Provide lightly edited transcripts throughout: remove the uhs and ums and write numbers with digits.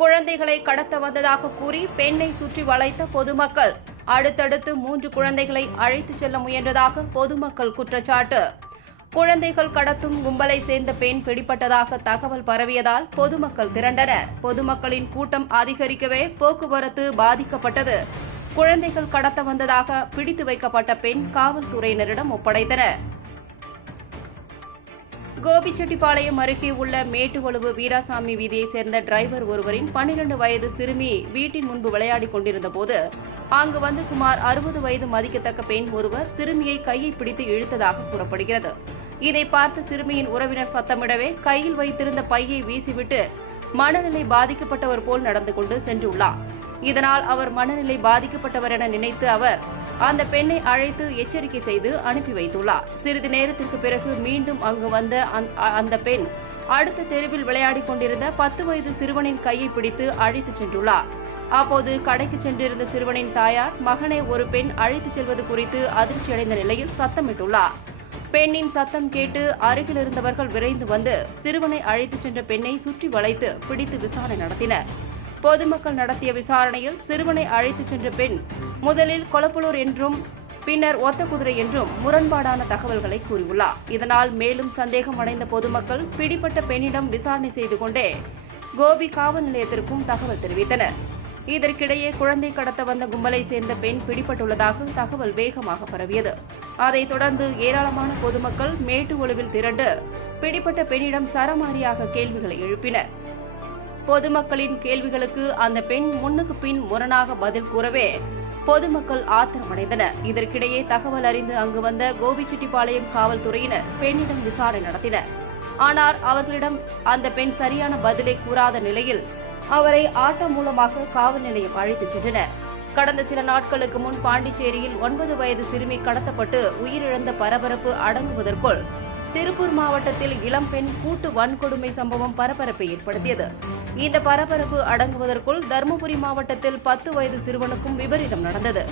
குழந்தைகளை கடத்த வந்ததாக கூறி பெண்ணை சுற்றி வளைத்த பொதுமக்கள். அடுத்தடுத்து 3 குழந்தைகளை அழைத்துச் செல்ல முயன்றதாக பொதுமக்கள் குற்றச்சாட்டு. குழந்தைகள் கடத்தும் கும்பலை சேர்ந்த பெண் பிடிபட்டதாக தகவல் பரவியதால் பொதுமக்கள் திரண்டனர். பொதுமக்களின் கூட்டம் அதிகரிக்கவே போக்குவரத்து பாதிக்கப்பட்டது. குழந்தைகள் கடத்த வந்ததாக பிடித்து வைக்கப்பட்ட பெண் காவல்துறையினரிடம் ஒப்படைத்தனர். கோபிச்செட்டிப்பாளையம் அருகே உள்ள மேட்டுவழுவு வீராசாமி வீதியைச் சேர்ந்த டிரைவர் ஒருவரின் 12 வயது சிறுமி வீட்டின் முன்பு விளையாடிக் கொண்டிருந்த போது அங்கு வந்து சுமார் 60 வயது மதிக்கத்தக்க பெண் ஒருவர் சிறுமியை கையை பிடித்து இழுத்ததாக கூறப்படுகிறது. இதை பார்த்து சிறுமியின் உறவினர் சத்தமிடவே கையில் வைத்திருந்த பையை வீசிவிட்டு மனநிலை பாதிக்கப்பட்டவர் போல் நடந்து கொண்டு சென்றுள்ளார். இதனால் அவர் மனநிலை பாதிக்கப்பட்டவர் என நினைத்து அவர் அந்த பெண்ணை அழைத்து எச்சரிக்கை செய்து அனுப்பி வைத்துள்ளார். சிறிது நேரத்திற்கு பிறகு மீண்டும் அங்கு வந்த அந்த பெண் அடுத்த தெருவில் விளையாடிக் கொண்டிருந்த 10 வயது சிறுவனின் கையை பிடித்து அழைத்துச் சென்றுள்ளார். அப்போது கடைக்கு சென்றிருந்த சிறுவனின் தாயார் மகனை ஒரு பெண் அழைத்துச் செல்வது குறித்து அதிர்ச்சியடைந்த நிலையில் சத்தமிட்டுள்ளார். பெண்ணின் சத்தம் கேட்டு அருகில் இருந்தவர்கள் விரைந்து வந்து சிறுவனை அழைத்துச் சென்ற பெண்ணை சுற்றி வளைத்து பிடித்து விசாரணை நடத்தினர். பொதுமக்கள் நடத்திய விசாரணையில் சிறுவனை அழைத்துச் சென்ற பெண் முதலில் கொளப்பலூர் என்றும் பின்னர் ஒத்தக்குதிரை என்றும் முரண்பாடான தகவல்களை கூறியுள்ளார். இதனால் மேலும் சந்தேகம் அடைந்த பொதுமக்கள் பிடிபட்ட பெண்ணிடம் விசாரணை செய்து கொண்டே கோபி காவல் நிலையத்திற்கும் தகவல் தெரிவித்தனர். இதற்கிடையே குழந்தை கடத்த வந்த கும்பலை சேர்ந்த பெண் பிடிபட்டுள்ளதாக தகவல் வேகமாக பரவியது. அதைத் தொடர்ந்து ஏராளமான பொதுமக்கள் மேட்டுவழுவில் திரண்டு பிடிபட்ட பெண்ணிடம் சரமாரியாக கேள்விகளை எழுப்பினர். பொதுமக்களின் கேள்விகளுக்கு அந்த பெண் முன்னுக்கு பின் முரணாக பதில் கூறவே பொதுமக்கள் ஆத்திரமடைந்தனர். இதற்கிடையே தகவல் அறிந்து அங்கு வந்த கோபிச்செட்டிப்பாளையம் காவல்துறையினர் பெண்ணிடம் விசாரணை நடத்தினர். ஆனால் அவர்களிடம் அந்த பெண் சரியான பதிலை கூறாத நிலையில் அவரை ஆட்டோ மூலமாக காவல் நிலையம் அழைத்துச் சென்றனர். கடந்த சில நாட்களுக்கு முன் பாண்டிச்சேரியில் 9 வயது சிறுமி கடத்தப்பட்டு உயிரிழந்த பரபரப்பு அடங்குவதற்குள் திருப்பூர் மாவட்டத்தில் இளம்பெண் கூட்டு வன்கொடுமை சம்பவம் பரபரப்பை ஏற்படுத்தியது. இந்த பரபரப்பு அடங்குவதற்குள் தருமபுரி மாவட்டத்தில் 10 வயது சிறுவனுக்கும் விபரீதம் நடந்தது.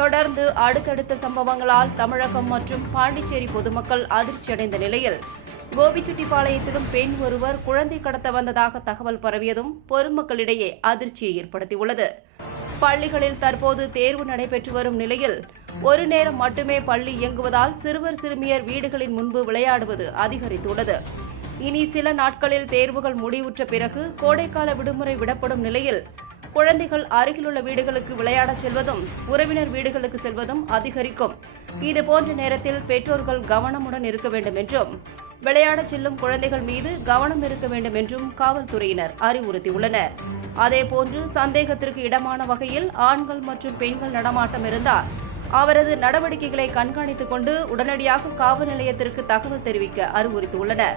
தொடர்ந்து அடுத்தடுத்த சம்பவங்களால் தமிழகம் மற்றும் பாண்டிச்சேரி பொதுமக்கள் அதிர்ச்சியடைந்த நிலையில் கோபிச்செட்டிப்பாளையத்திலும் பெண் ஒருவர் குழந்தை கடத்த வந்ததாக தகவல் பரவியதும் பொதுமக்களிடையே அதிர்ச்சியை ஏற்படுத்தியுள்ளது. பள்ளிகளில் தற்போது தேர்வு நடைபெற்று வரும் நிலையில் ஒரு நேரம் மட்டுமே பள்ளி இயங்குவதால் சிறுவர் சிறுமியர் வீடுகளின் முன்பு விளையாடுவது அதிகரித்துள்ளது. இனி சில நாட்களில் தேர்வுகள் முடிவுற்ற பிறகு கோடைக்கால விடுமுறை விடப்படும் நிலையில் குழந்தைகள் அருகிலுள்ள வீடுகளுக்கு விளையாடச் செல்வதும் உறவினர் வீடுகளுக்கு செல்வதும் அதிகரிக்கும். இதுபோன்ற நேரத்தில் பெற்றோர்கள் கவனமுடன் இருக்க வேண்டும் என்றும் விளையாடச் செல்லும் குழந்தைகள் மீது கவனம் இருக்க வேண்டும் என்றும் காவல்துறையினர் அறிவுறுத்தியுள்ளனர். அதேபோன்று சந்தேகத்திற்கு இடமான வகையில் ஆண்கள் மற்றும் பெண்கள் நடமாட்டம் இருந்தால் அவரது நடவடிக்கைகளை கண்காணித்துக் கொண்டு உடனடியாக காவல் நிலையத்திற்கு தகவல் தெரிவிக்க அறிவுறுத்தியுள்ளனர்.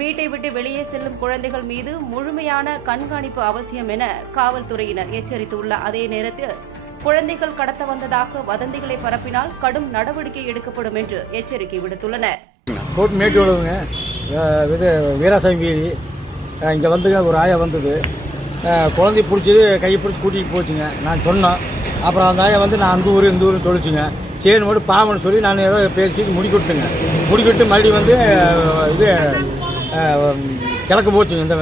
வீட்டை விட்டு வெளியே செல்லும் குழந்தைகள் மீது முழுமையான கண்காணிப்பு அவசியம் என காவல்துறையினர் எச்சரித்துள்ள அதே நேரத்தில் குழந்தைகள் கடத்த வந்ததாக வதந்திகளை பரப்பினால் கடும் நடவடிக்கை எடுக்கப்படும் என்று எச்சரிக்கை விடுத்துள்ளனர். மேட்டுவழுவுங்க, இது வீராசாமி வீதி. இங்கே வந்துங்க ஒரு ஆயா வந்தது, குழந்தை பிடிச்சது கையை பிடிச்சி கூட்டிகிட்டு போச்சுங்க. நான் சொன்னேன். அப்புறம் அந்த ஆயா வந்து நான் அந்த ஊர் இந்த ஊர் தொழிச்சுங்க. சேனு மட்டும் பாவம்னு சொல்லி நான் ஏதோ பேசிட்டு முடிக்கொட்டுங்க. முடிக்கொட்டு மறுபடியும் வந்து இது கிழக்கு போச்சுங்க. இந்த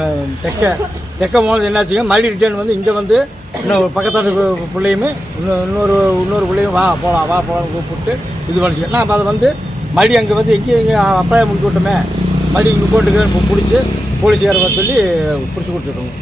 தெக்க போனது என்னாச்சுங்க, மறுபடியும் ரிட்டர்ன் வந்து இங்கே வந்து இன்னொரு பக்கத்தோட பிள்ளையுமே இன்னொரு பிள்ளையும் வா போகலாம் கூப்பிட்டு இது பண்ணிச்சுங்க. நான் அதை வந்து மறுபடியும் அங்கே வந்து எங்கேயும் அப்பாயை முடிச்சு விட்டோமே, மறுபடியும் இங்கே போட்டுக்கிறேன் பிடிச்சி போலீஸ்கார சொல்லி பிடிச்சி கொடுத்துருக்கோங்க.